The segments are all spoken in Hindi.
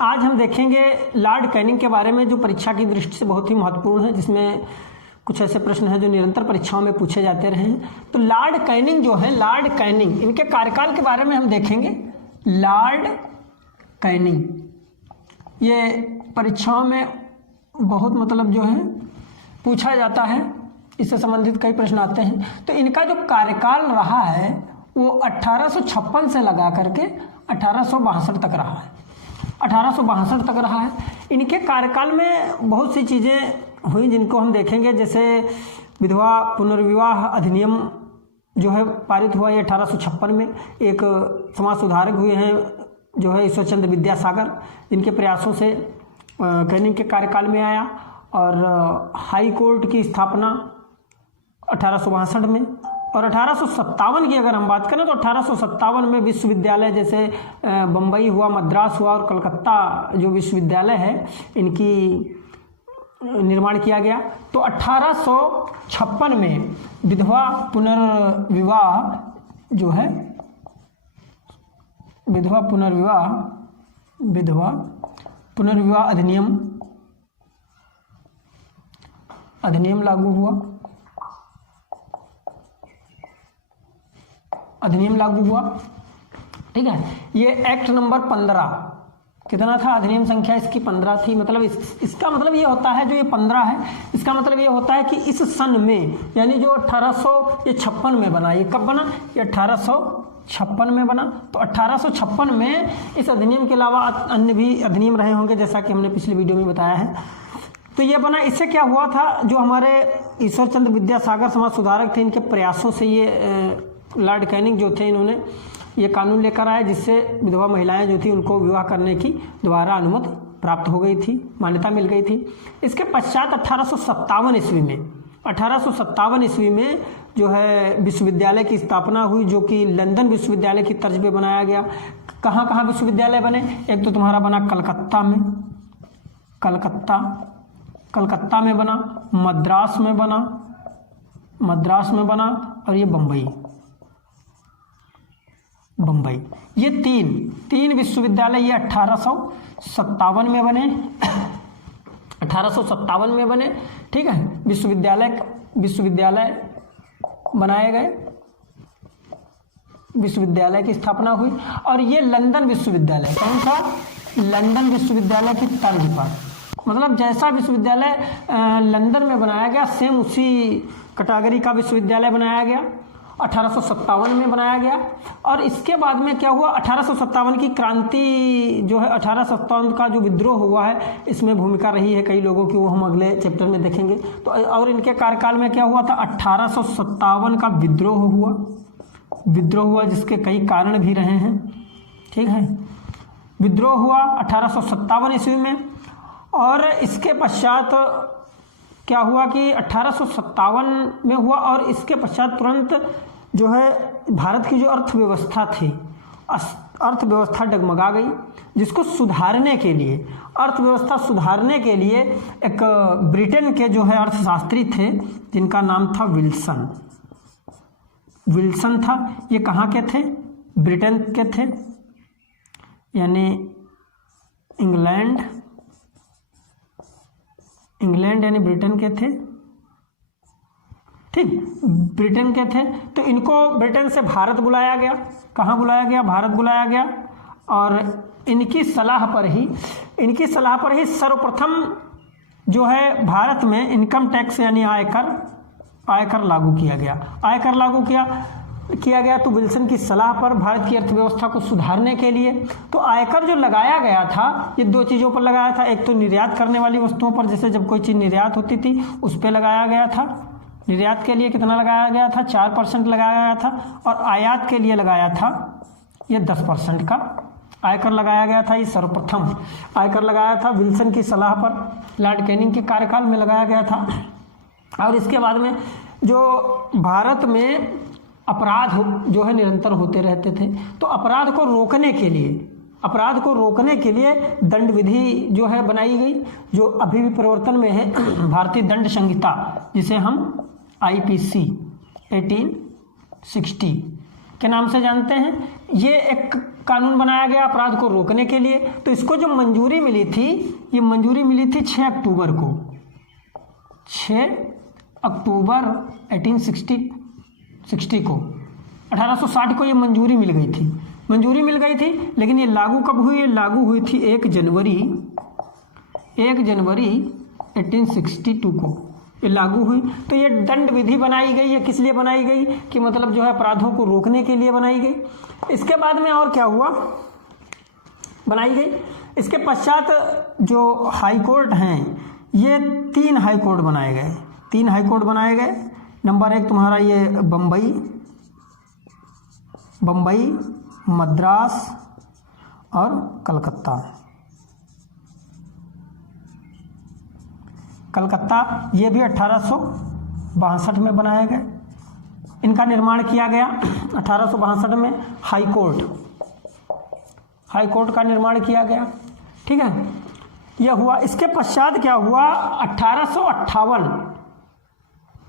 आज हम देखेंगे लॉर्ड कैनिंग के बारे में, जो परीक्षा की दृष्टि से बहुत ही महत्वपूर्ण है, जिसमें कुछ ऐसे प्रश्न हैं जो निरंतर परीक्षाओं में पूछे जाते रहे हैं। तो लॉर्ड कैनिंग जो है, लॉर्ड कैनिंग, इनके कार्यकाल के बारे में हम देखेंगे। लॉर्ड कैनिंग ये परीक्षाओं में बहुत मतलब जो है पूछा जाता है, इससे संबंधित कई प्रश्न आते हैं। तो इनका जो कार्यकाल रहा है वो 1856 से लगा करके 1862 तक रहा है। 1862 तक रहा है। इनके कार्यकाल में बहुत सी चीज़ें हुई जिनको हम देखेंगे, जैसे विधवा पुनर्विवाह अधिनियम जो है पारित हुआ ये 1856 में। एक समाज सुधारक हुए हैं जो है ईश्वरचंद्र विद्यासागर, जिनके प्रयासों से कैनिंग के कार्यकाल में आया। और हाई कोर्ट की स्थापना 1862 में। और 1857 की अगर हम बात करें तो 1857 में विश्वविद्यालय, जैसे बम्बई हुआ, मद्रास हुआ और कलकत्ता जो विश्वविद्यालय है, इनकी निर्माण किया गया। तो 1856 में विधवा पुनर्विवाह जो है, विधवा पुनर्विवाह अधिनियम लागू हुआ। ठीक है, ये एक्ट नंबर 15 कितना था? अधिनियम संख्या इसकी 15 थी। मतलब इसका मतलब ये होता है, जो ये 15 है, इसका मतलब ये होता है कि इस सन में, यानी जो 1856 में बना, ये कब बना? ये 1856 में बना। तो 1856 में इस अधिनियम के अलावा अन्य भी अधिनियम रहे होंगे, जैसा कि हमने पिछले वीडियो में बताया है। तो ये बना। इससे क्या हुआ था, जो हमारे ईश्वरचंद्र विद्यासागर समाज सुधारक थे, इनके प्रयासों से ये लॉर्ड कैनिंग जो थे, इन्होंने ये कानून लेकर आए, जिससे विधवा महिलाएं जो थी उनको विवाह करने की दोबारा अनुमति प्राप्त हो गई थी, मान्यता मिल गई थी। इसके पश्चात 1857 ईस्वी में जो है विश्वविद्यालय की स्थापना हुई, जो कि लंदन विश्वविद्यालय की तर्ज पे बनाया गया। कहाँ कहाँ विश्वविद्यालय बने? एक तो तुम्हारा बना कलकत्ता में बना, मद्रास में बना और ये बम्बई। ये तीन विश्वविद्यालय ये 1857 में बने। 1857 में बने। ठीक है, विश्वविद्यालय बनाए गए, विश्वविद्यालय की स्थापना हुई। और ये लंदन विश्वविद्यालय, कौन सा? लंदन विश्वविद्यालय की तर्ज पर, मतलब जैसा विश्वविद्यालय लंदन में बनाया गया, सेम उसी कैटेगरी का विश्वविद्यालय बनाया गया। 1857 में बनाया गया। और इसके बाद में क्या हुआ? 1857 की क्रांति जो है, 1857 का जो विद्रोह हुआ है, इसमें भूमिका रही है कई लोगों की, वो हम अगले चैप्टर में देखेंगे। तो और इनके कार्यकाल में क्या हुआ था? 1857 का विद्रोह हुआ, जिसके कई कारण भी रहे हैं। ठीक है, विद्रोह हुआ 1857 ईस्वी में। और इसके पश्चात क्या हुआ कि 1857 में हुआ, और इसके पश्चात तुरंत जो है भारत की जो अर्थव्यवस्था थी, अर्थव्यवस्था डगमगा गई, जिसको सुधारने के लिए, अर्थव्यवस्था सुधारने के लिए एक ब्रिटेन के जो है अर्थशास्त्री थे, जिनका नाम था विल्सन था। ये कहाँ के थे? ब्रिटेन के थे, यानी इंग्लैंड यानी ब्रिटेन के थे। ठीक, ब्रिटेन के थे। तो इनको ब्रिटेन से भारत बुलाया गया। कहाँ बुलाया गया? भारत बुलाया गया। और इनकी सलाह पर ही सर्वप्रथम जो है भारत में इनकम टैक्स यानी आयकर लागू किया गया। तो विल्सन की सलाह पर भारत की अर्थव्यवस्था को सुधारने के लिए, तो आयकर जो लगाया गया था, ये दो चीज़ों पर लगाया था। एक तो निर्यात करने वाली वस्तुओं पर, जैसे जब कोई चीज़ निर्यात होती थी उस पर लगाया गया था। निर्यात के लिए कितना लगाया गया था? 4% लगाया गया था। और आयात के लिए लगाया था ये 10% का आयकर लगाया गया था। ये सर्वप्रथम आयकर लगाया था विल्सन की सलाह पर, लॉर्ड कैनिंग के कार्यकाल में लगाया गया था। और इसके बाद में जो भारत में अपराध जो है निरंतर होते रहते थे, तो अपराध को रोकने के लिए दंड विधि जो है बनाई गई, जो अभी भी प्रवर्तन में है, भारतीय दंड संहिता, जिसे हम IPC 1860 के नाम से जानते हैं। ये एक कानून बनाया गया अपराध को रोकने के लिए। तो इसको जो मंजूरी मिली थी, ये मंजूरी मिली थी 6 अक्टूबर को, 6 अक्टूबर 1860 को, 1860 को ये मंजूरी मिल गई थी, लेकिन ये लागू कब हुई? ये लागू हुई थी 1 जनवरी 1862 को ये लागू हुई। तो ये दंड विधि बनाई गई है, किस लिए बनाई गई? कि मतलब जो है अपराधों को रोकने के लिए बनाई गई। इसके बाद में और क्या हुआ? बनाई गई। इसके पश्चात जो हाई कोर्ट हैं, ये 3 हाई कोर्ट बनाए गए, 3 हाई कोर्ट बनाए गए। नंबर 1 तुम्हारा ये बम्बई, मद्रास और कलकत्ता, ये भी 1862 में बनाए गए। इनका निर्माण किया गया 1862 में। हाई कोर्ट का निर्माण किया गया, ठीक है, यह हुआ। इसके पश्चात क्या हुआ? 1858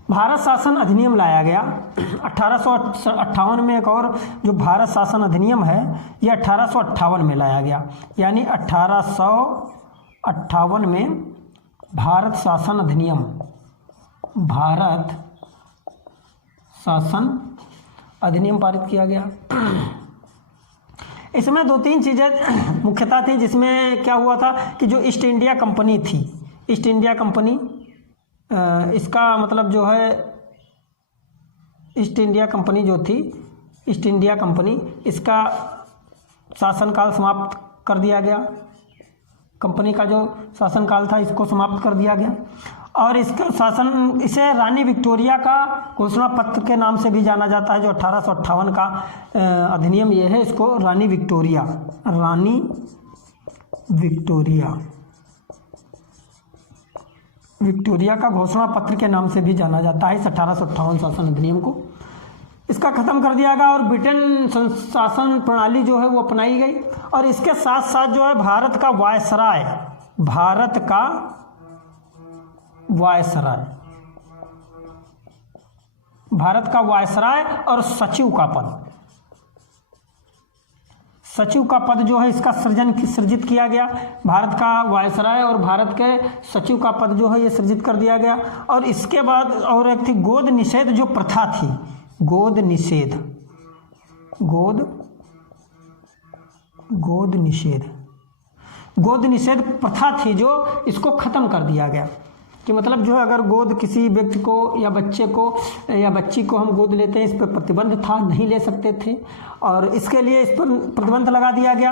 भारत शासन अधिनियम लाया गया। 1858 में एक और जो भारत शासन अधिनियम है, यह 1858 में लाया गया। यानी 1858 में भारत शासन अधिनियम पारित किया गया। इसमें 2-3 चीज़ें मुख्यतः थी, जिसमें क्या हुआ था कि जो ईस्ट इंडिया कंपनी थी, ईस्ट इंडिया कंपनी, इसका मतलब जो है ईस्ट इंडिया कंपनी जो थी, ईस्ट इंडिया कंपनी, इसका शासनकाल समाप्त कर दिया गया। कंपनी का जो शासनकाल था इसको समाप्त कर दिया गया। और इसका शासन, इसे रानी विक्टोरिया का घोषणा पत्र के नाम से भी जाना जाता है। जो 1858 का अधिनियम ये है, इसको रानी विक्टोरिया का घोषणा पत्र के नाम से भी जाना जाता है इस 1858 शासन अधिनियम को। इसका खत्म कर दिया गया और ब्रिटेन शासन प्रणाली जो है वो अपनाई गई। और इसके साथ साथ जो है भारत का वायसराय और सचिव का पद जो है इसका सृजित किया गया। भारत का वायसराय और भारत के सचिव का पद जो है ये सृजित कर दिया गया। और इसके बाद और एक थी गोद निषेध जो प्रथा थी, गोद निषेध प्रथा थी, जो इसको खत्म कर दिया गया। कि मतलब जो है अगर गोद किसी व्यक्ति को या बच्चे को या बच्ची को हम गोद लेते हैं, इस पर प्रतिबंध था, नहीं ले सकते थे। और इसके लिए इस पर प्रतिबंध लगा दिया गया।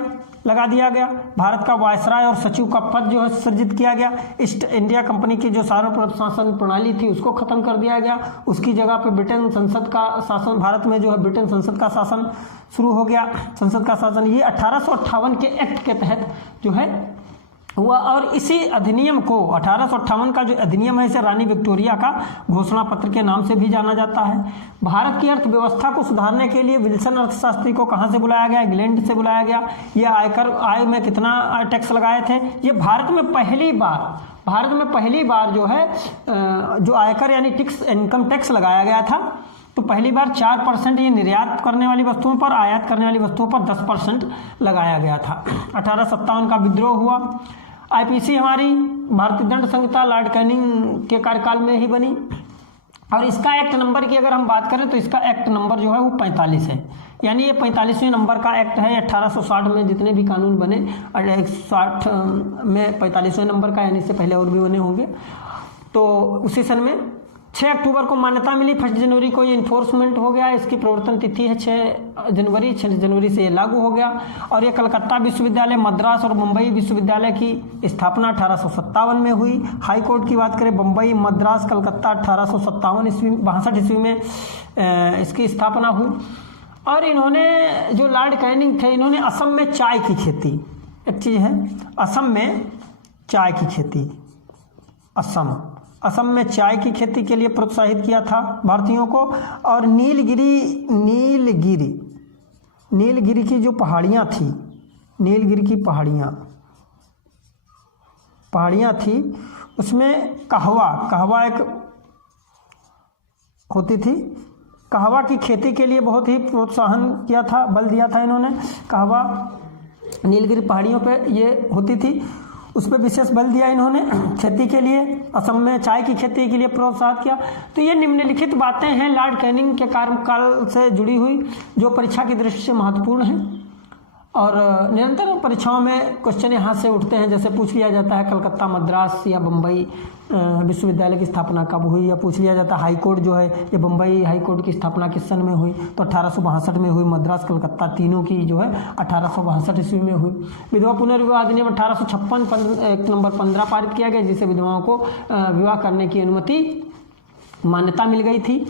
भारत का वायसराय और सचिव का पद जो है सृजित किया गया। ईस्ट इंडिया कंपनी की जो सार्वभौम शासन प्रणाली थी उसको खत्म कर दिया गया। उसकी जगह पे ब्रिटेन संसद का शासन, भारत में जो है ब्रिटेन संसद का शासन शुरू हो गया। संसद का शासन ये 1858 के एक्ट के तहत जो है हुआ। और इसी अधिनियम को 1858 का जो अधिनियम है, इसे रानी विक्टोरिया का घोषणा पत्र के नाम से भी जाना जाता है। भारत की अर्थव्यवस्था को सुधारने के लिए विल्सन अर्थशास्त्री को कहाँ से बुलाया गया? इंग्लैंड से बुलाया गया। ये आय में कितना टैक्स लगाए थे? ये भारत में पहली बार जो है जो आयकर यानी इनकम टैक्स लगाया गया था। तो पहली बार 4% ये निर्यात करने वाली वस्तुओं पर, आयात करने वाली वस्तुओं पर 10% लगाया गया था। 1857 का विद्रोह हुआ। आईपीसी हमारी भारतीय दंड संहिता लॉर्ड कैनिंग के कार्यकाल में ही बनी। और इसका एक्ट नंबर की अगर हम बात करें तो इसका एक्ट नंबर जो है वो 45 है। यानी ये 45वें नंबर का एक्ट है। 1860 में जितने भी कानून बने, 60 में 45वें नंबर का, यानी इससे पहले और भी बने होंगे। तो उसी सन में 6 अक्टूबर को मान्यता मिली। 1 जनवरी को ये इन्फोर्समेंट हो गया। इसकी प्रवर्तन तिथि है 6 जनवरी से ये लागू हो गया। और ये कलकत्ता विश्वविद्यालय, मद्रास और मुंबई विश्वविद्यालय की स्थापना 1857 में हुई। हाई कोर्ट की बात करें, बम्बई, मद्रास, कलकत्ता 1862 ईस्वी में इसकी स्थापना हुई। और इन्होंने जो लॉर्ड कैनिंग थे, इन्होंने असम में चाय की खेती, एक चीज़ है असम में चाय की खेती, असम में चाय की खेती के लिए प्रोत्साहित किया था भारतीयों को। और नीलगिरी की जो पहाड़ियाँ थी, नीलगिरी की पहाड़ियाँ थी, उसमें कहवा एक होती थी, कहवा की खेती के लिए बहुत ही प्रोत्साहन किया था, बल दिया था इन्होंने। कहवा नीलगिरी पहाड़ियों पे ये होती थी, उस पर विशेष बल दिया इन्होंने। खेती के लिए, असम में चाय की खेती के लिए प्रोत्साहित किया। तो ये निम्नलिखित बातें हैं लॉर्ड कैनिंग के कार्यकाल से जुड़ी हुई जो परीक्षा की दृष्टि से महत्वपूर्ण है। और निरंतर परीक्षाओं में क्वेश्चन यहाँ से उठते हैं, जैसे पूछ लिया जाता है कलकत्ता, मद्रास या बम्बई विश्वविद्यालय की स्थापना कब हुई, या पूछ लिया जाता है हाई कोर्ट जो है ये बम्बई हाई कोर्ट की स्थापना किस सन में हुई, तो 1862 में हुई। मद्रास कलकत्ता तीनों की जो है 1862 ईस्वी में हुई। विधवा पुनर्विवाह अधिनियम 1856 एक नंबर 15 पारित किया गया, जिससे विधवाओं को विवाह करने की अनुमति मान्यता मिल गई थी।